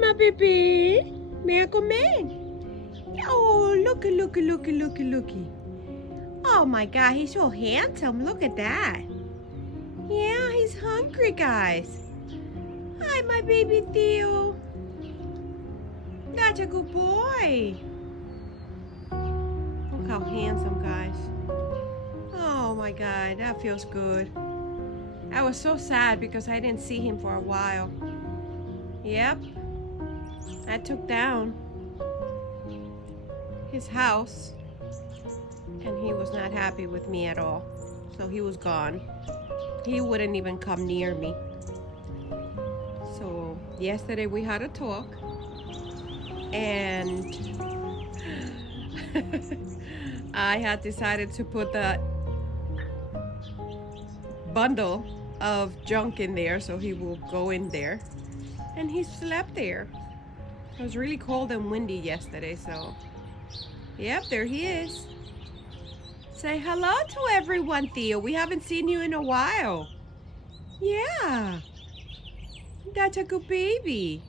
my baby. May I come in? Oh, looky. Oh my God, he's so handsome. Look at that. Yeah, he's hungry, guys. Hi, my baby Theo. That's a good boy. Look how handsome, guys. Oh my God, that feels good. I was so sad because I didn't see him for a while. Yep, I took down his house and he was not happy with me at all. So he was gone. He wouldn't even come near me. So yesterday we had a talk and I had decided to put the bundle of junk in there so he will go in there, and he slept there. It was really cold and windy yesterday, so yep, there he is. Say hello to everyone, Theo. We haven't seen you in a while. Yeah, that's a good baby.